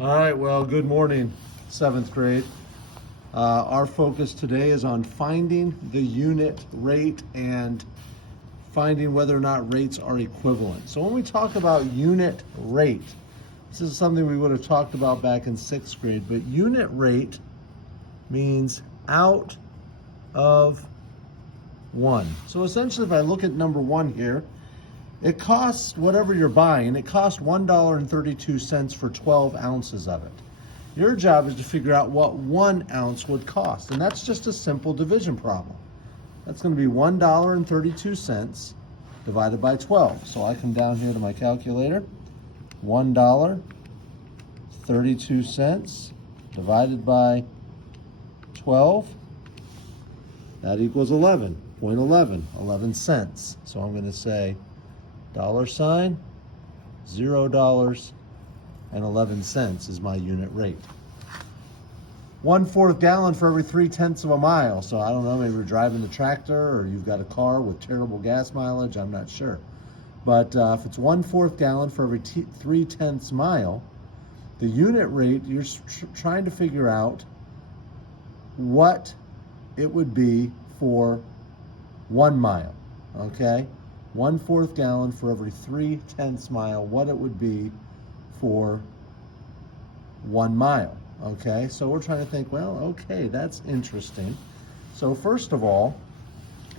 All right, well, good morning, seventh grade. Our focus today is on finding the unit rate and finding whether or not rates are equivalent. So when we talk about unit rate, this is something we would have talked about back in sixth grade, but unit rate means out of one. So essentially, if I look at number one here, it costs, whatever you're buying, it costs $1.32 for 12 ounces of it. Your job is to figure out what 1 ounce would cost, and that's just a simple division problem. That's going to be $1.32 divided by 12. So I come down here to my calculator, $1.32 divided by 12, that equals 11.11, 11 cents. So I'm going to say $0.11 is my unit rate. 1/4 gallon for every 3/10 of a mile. So I don't know, maybe you're driving the tractor or you've got a car with terrible gas mileage, I'm not sure. But if it's 1/4 gallon for every 3/10 mile, the unit rate, you're trying to figure out what it would be for 1 mile, okay? 1/4 gallon for every 3/10 mile, what it would be for 1 mile, okay? So we're trying to think, well, okay, that's interesting. So first of all,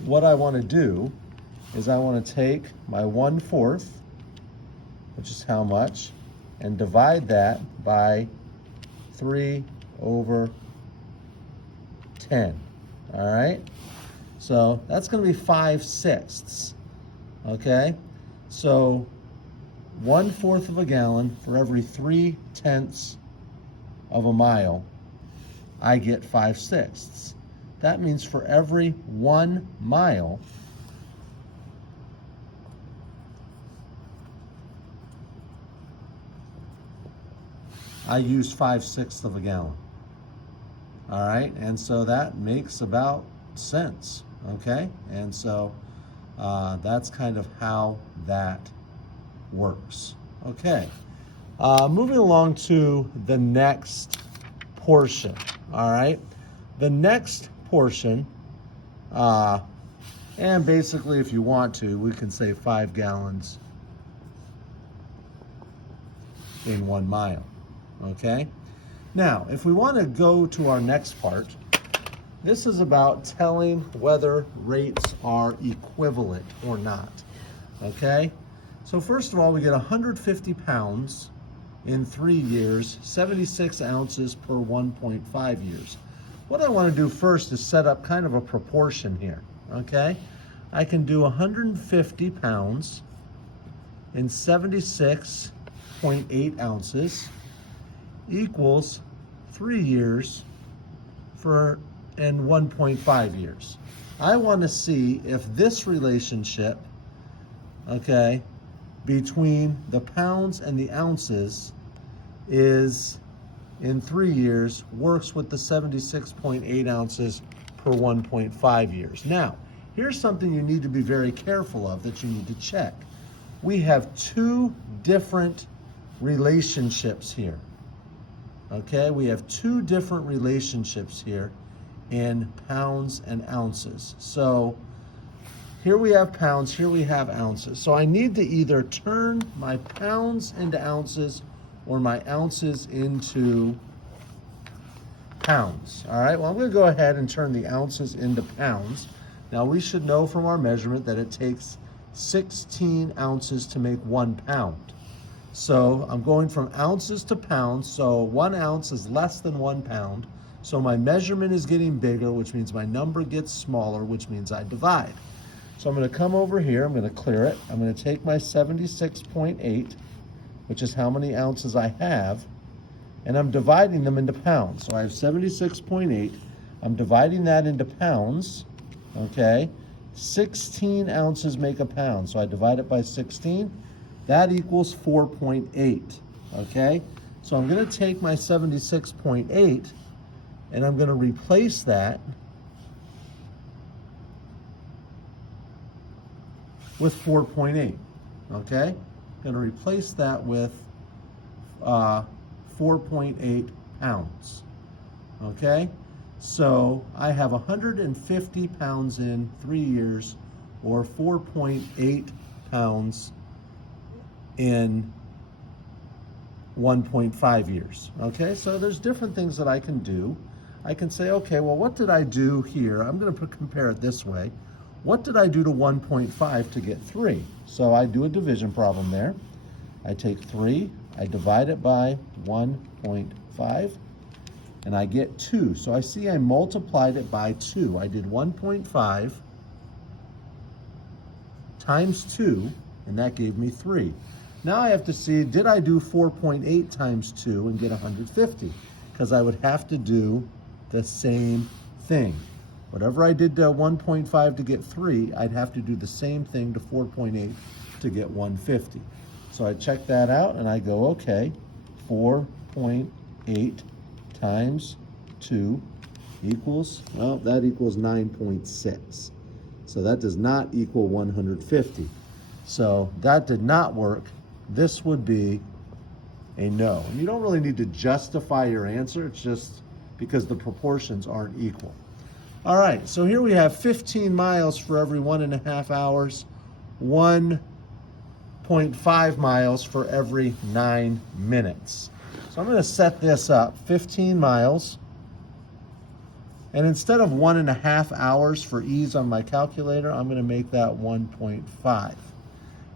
what I want to do is I want to take my 1/4, which is how much, and divide that by 3/10, all right? So that's going to be 5/6. Okay, so 1/4 of a gallon for every 3/10 of a mile, I get 5/6. That means for every 1 mile, I use 5/6 of a gallon. All right, and so that makes about cents. Okay, and so that's kind of how that works. Okay, moving along to the next portion. All right, the next portion, and basically, if you want to, we can say 5 gallons in 1 mile. Okay, now if we want to go to our next part, this is about telling whether rates are equivalent or not, okay? So first of all, we get 150 pounds in 3 years, 76 ounces per 1.5 years. What I want to do first is set up kind of a proportion here, okay? I can do 150 pounds in 76.8 ounces equals 3 years and 1.5 years. I want to see if this relationship, okay, between the pounds and the ounces is in 3 years works with the 76.8 ounces per 1.5 years. Now, here's something you need to be very careful of that you need to check. We have 2 different relationships here. Okay, we have 2 different relationships here in pounds and ounces. So here we have pounds, here we have ounces. So I need to either turn my pounds into ounces or my ounces into pounds. All right, well, I'm going to go ahead and turn the ounces into pounds. Now we should know from our measurement that it takes 16 ounces to make 1 pound. So I'm going from ounces to pounds, so 1 ounce is less than 1 pound. So my measurement is getting bigger, which means my number gets smaller, which means I divide. So I'm going to come over here, I'm going to clear it. I'm going to take my 76.8, which is how many ounces I have, and I'm dividing them into pounds. So I have 76.8, I'm dividing that into pounds, okay? 16 ounces make a pound, so I divide it by 16. That equals 4.8, okay? So I'm going to take my 76.8 and I'm going to replace that with 4.8, okay? I'm going to replace that with 4.8 pounds. Okay? So I have 150 pounds in 3 years, or 4.8 pounds in 1.5 years. Okay, so there's different things that I can do. I can say, okay, well, what did I do here? I'm going to compare it this way. What did I do to 1.5 to get 3? So I do a division problem there. I take 3, I divide it by 1.5, and I get 2. So I see I multiplied it by 2. I did 1.5 times 2, and that gave me 3. Now I have to see, did I do 4.8 times 2 and get 150? Because I would have to do the same thing. Whatever I did to 1.5 to get 3, I'd have to do the same thing to 4.8 to get 150. So I check that out and I go, okay, 4.8 times 2 equals, well, that equals 9.6. So that does not equal 150. So that did not work. This would be a no. And you don't really need to justify your answer. It's just because the proportions aren't equal. All right, so here we have 15 miles for every 1.5 hours, 1.5 miles for every 9 minutes. So I'm going to set this up, 15 miles. And instead of 1.5 hours for ease on my calculator, I'm going to make that 1.5.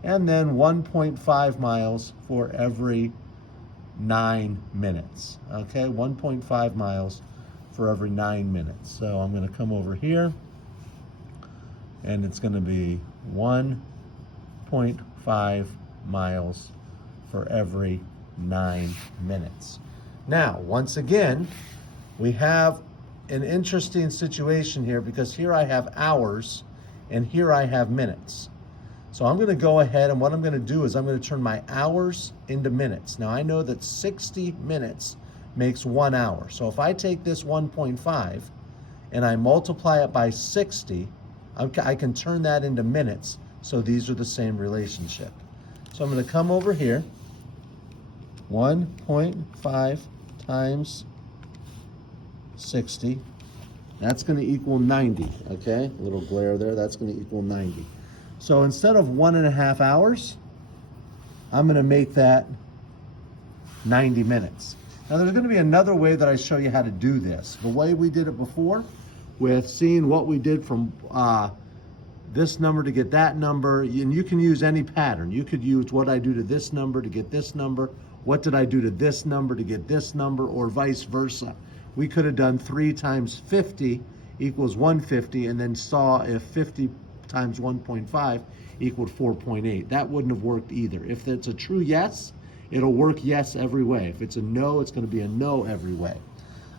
And then 1.5 miles for every 9 minutes. Okay, 1.5 miles for every 9 minutes. So I'm going to come over here, and it's going to be 1.5 miles for every 9 minutes. Now, once again, we have an interesting situation here, because here I have hours and here I have minutes. So I'm going to go ahead, and what I'm going to do is I'm going to turn my hours into minutes. Now I know that 60 minutes makes 1 hour. So if I take this 1.5 and I multiply it by 60, I can turn that into minutes. So these are the same relationship. So I'm going to come over here, 1.5 times 60. That's going to equal 90, okay? A little glare there. That's going to equal 90. So instead of 1.5 hours, I'm going to make that 90 minutes. Now there's going to be another way that I show you how to do this. The way we did it before, with seeing what we did from this number to get that number, and you can use any pattern. You could use what I do to this number to get this number, what did I do to this number to get this number, or vice versa. We could have done 3 times 50 equals 150, and then saw if 50 times 1.5 equaled 4.8. That wouldn't have worked either. If it's a true yes, it'll work yes every way. If it's a no, it's going to be a no every way.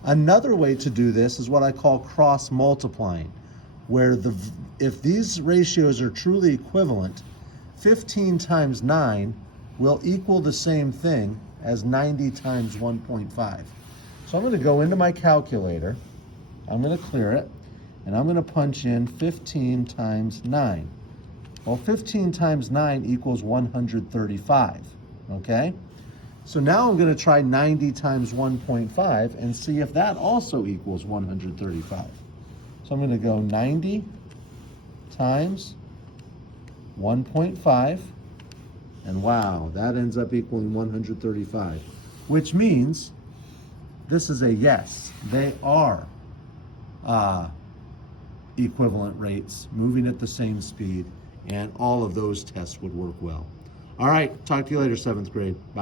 Another way to do this is what I call cross multiplying, where if these ratios are truly equivalent, 15 times 9 will equal the same thing as 90 times 1.5. So I'm going to go into my calculator, I'm going to clear it, and I'm going to punch in 15 times 9. Well, 15 times 9 equals 135, okay? So now I'm going to try 90 times 1.5 and see if that also equals 135. So I'm going to go 90 times 1.5, and wow, that ends up equaling 135, which means this is a yes. They are equivalent rates, moving at the same speed, and all of those tests would work well. All right, talk to you later, 7th grade. Bye.